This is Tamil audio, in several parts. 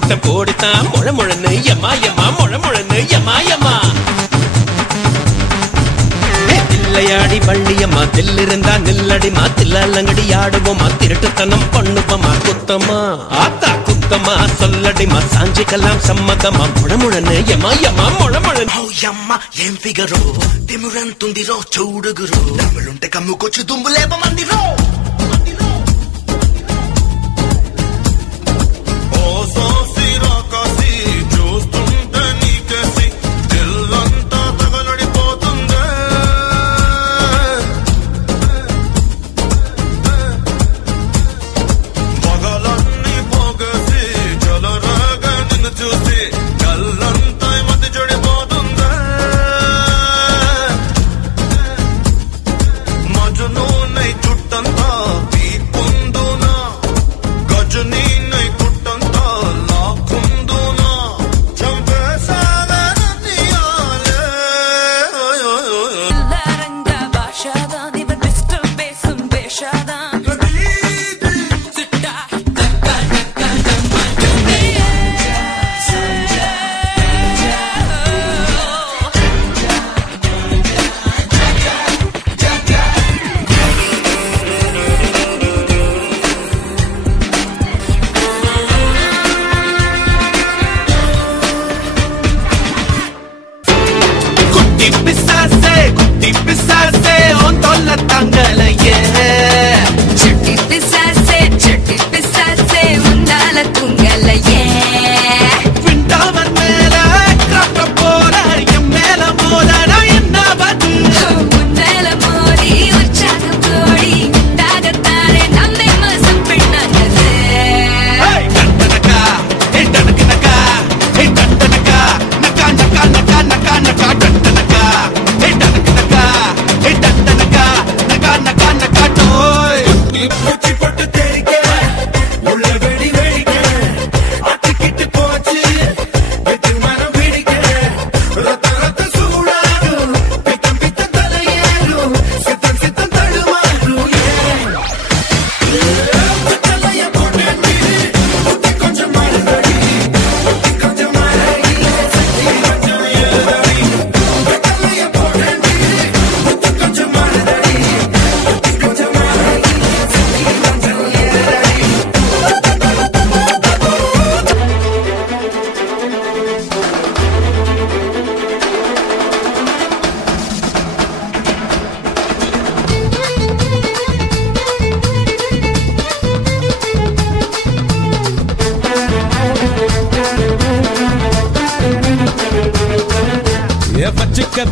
மூட்டை போடுத்தான் முழ முழன்னு எம்மா எம்மா முழ முழன்னு எம்மா எம்மா. தில்லையாடி பள்ளியம்மா தில்லிருந்தா நில்லடிமா தில்லங்கடி ஆடுவோமா திருட்டுத்தனம் பண்ணுவோமா குத்தமா ஆத்தா குத்தமா சொல்லடிமா சாஞ்சிக்கலாம் சம்மதமா முழ முழன்னு எம்மா எம்மா முழ முழன்னு. యమ్మ ఏం ఫిగరో తిమురంతుందిరో చూడుగురో తమిళుంటే కమ్ముకొచ్చి దుమ్ములేప మందిరో.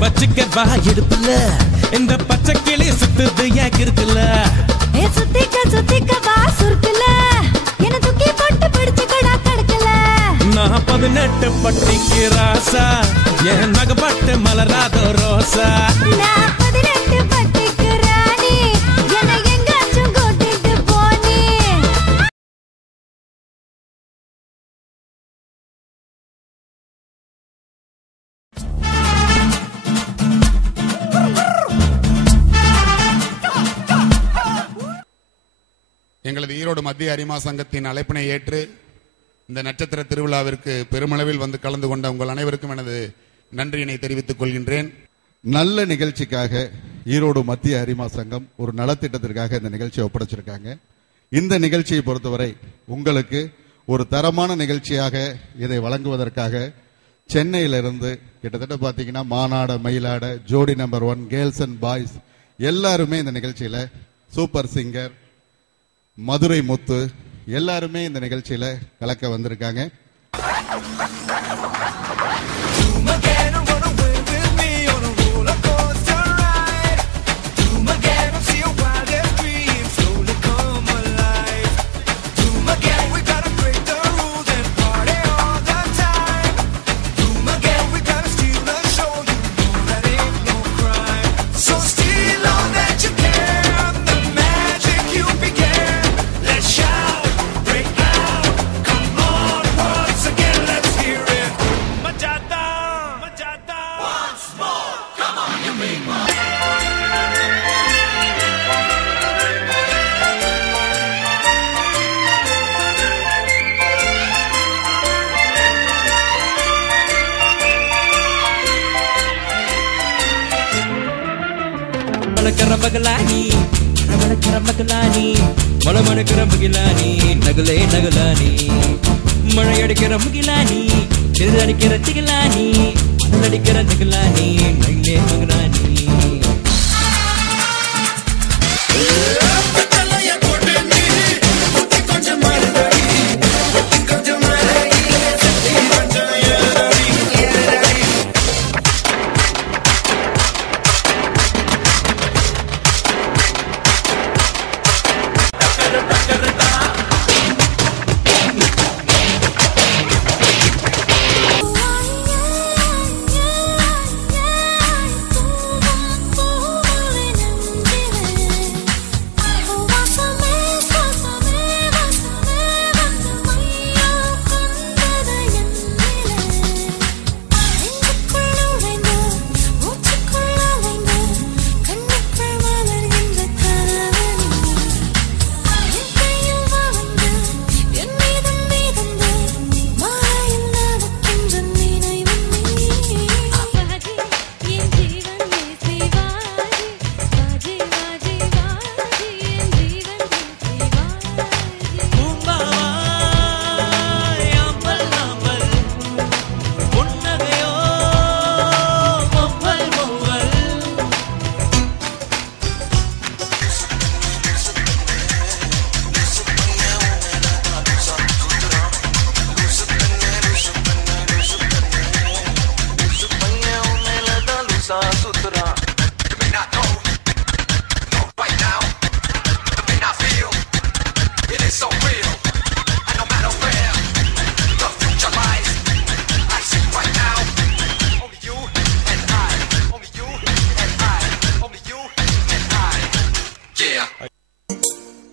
பச்சிக்க வா இடுப்புல இந்த பச்சை கிளி சுத்துது ஏன் இருக்குல்ல. சுத்திக்க வா சுருக்குல என்ன தூக்கி போட்டு பிடிச்சு கூட கடக்கல. நான் 18 பட்டிக்கு ராசா என் நகப்பட்டு மலராதோ ரோசா. நான் 18 பட்டிக்கு ராணி என்ன எங்காச்சும் கூட்டிட்டு போனி. எங்களது ஈரோடு மத்திய அரிமா சங்கத்தின் அழைப்பினை ஏற்று இந்த நட்சத்திர திருவிழாவிற்கு பெருமளவில் வந்து கலந்து கொண்ட உங்கள் அனைவருக்கும் எனது நன்றியினை தெரிவித்துக் கொள்கின்றேன். நல்ல நிகழ்ச்சிக்காக ஈரோடு மத்திய அரிமா சங்கம் ஒரு நலத்திட்டத்திற்காக இந்த நிகழ்ச்சியை ஒப்படைச்சிருக்காங்க. இந்த நிகழ்ச்சியை பொறுத்தவரை உங்களுக்கு ஒரு தரமான நிகழ்ச்சியாக இதை வழங்குவதற்காக சென்னையிலிருந்து கிட்டத்தட்ட பார்த்தீங்கன்னா மானாட மயிலாட ஜோடி நம்பர் 1 கேர்ள்ஸ் அண்ட் பாய்ஸ் எல்லாருமே இந்த நிகழ்ச்சியில சூப்பர் சிங்கர் மதுரை முத்து எல்லாருமே இந்த நிகழ்ச்சியில கலக்க வந்திருக்காங்க. பகலானி பகலானி மலமணக்கிற முகிலானி நகலே நகலானி மழையடிக்கிற முகிலானி அடிக்கிற திகலானி அடிக்கிற திகலானி நகலே மகலானி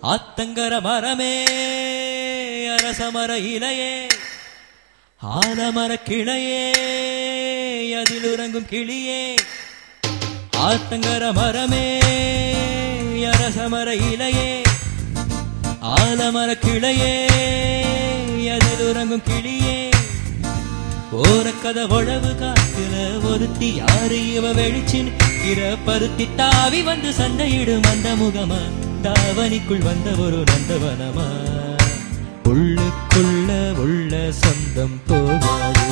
ஆத்தங்கர மரமே அரசமர இலையே ஆலமர கிளையே அதில் உறங்கும் கிளியே ஆத்தங்கர மரமே அரசமர இலையே ஆலமர கிளையே அதில் உறங்கும் கிளியே போற கதை உழவு காத்துல ஒருத்தி யாரு இவ வெளிச்சின் இர பருத்தி தாவி வந்து சண்டையிடும் அந்த முகமா தாவணிக்குள் வந்த ஒரு நந்தவனமா உள்ளுக்குள்ள உள்ள சொந்தம் போகாது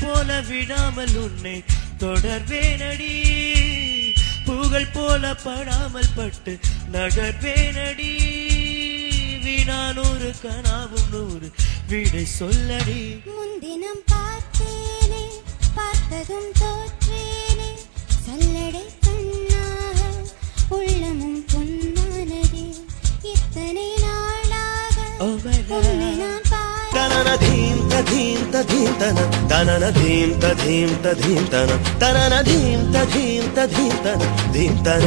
போல விடாமல் உன்னை தொடர்வேனடி புகழ் போல படாமல் பட்டு நகர்வேனடி வீணான் ஒரு கனாவும் நூறு விடை சொல்லடி முன்தினம் பார்த்தேனே பார்த்ததும் தோற்றேனே சல்லடை கண்ணாக உள்ளமும் பொன்னானதே இத்தனை நாளாக உன்னை நான் தனனதீம் ததீம் ததீம் தன தனனதீம் ததீம் ததீம் தன தனனதீம் ததீம் ததீம் தன தீம் தன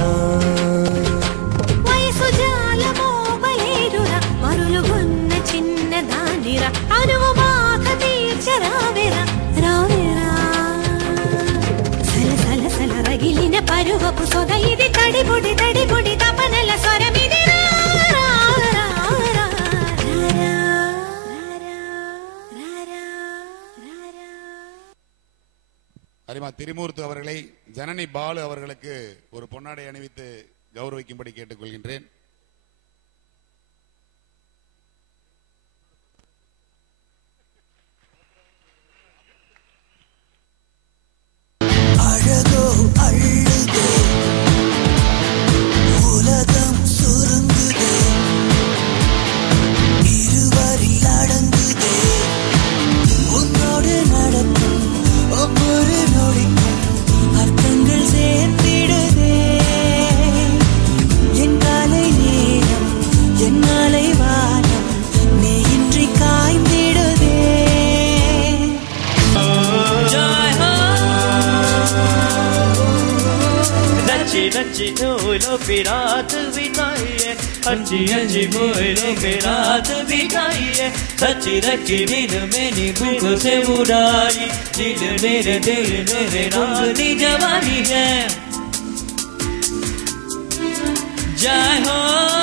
వయసు జాలమో బలేరురా మరులుగున్న చిన్న దానిరా అనువు బాధ తీర్చరావేరా రావేరా సల సల సల రగిలిన పరువపు సొద ఇది తడిబుడి తడిబుడి తపనల స్వరమిది அரிமா திரிமூர்த்தி அவர்களை ஜனனி பாலு அவர்களுக்கு ஒரு பொன்னாடை அணிவித்து கௌரவிக்கும்படி கேட்டுக்கொள்கின்றேன். அழகோ அழுதே உலகம் சுருங்குதே இருவரில் அடங்குதே உன்னோடு நடக்கும் ஒவ்வொரு நொடிக்கும் அர்த்தங்கள் சேர்த்திடுதே என் காலை नची लो पे रात बिताई है अच्छी अच्छी बोलो पे रात बिताई है सच्ची रखी दिल मैंने भूख से उड़ाई दिल मेरे रंगनी जवानी है जय हो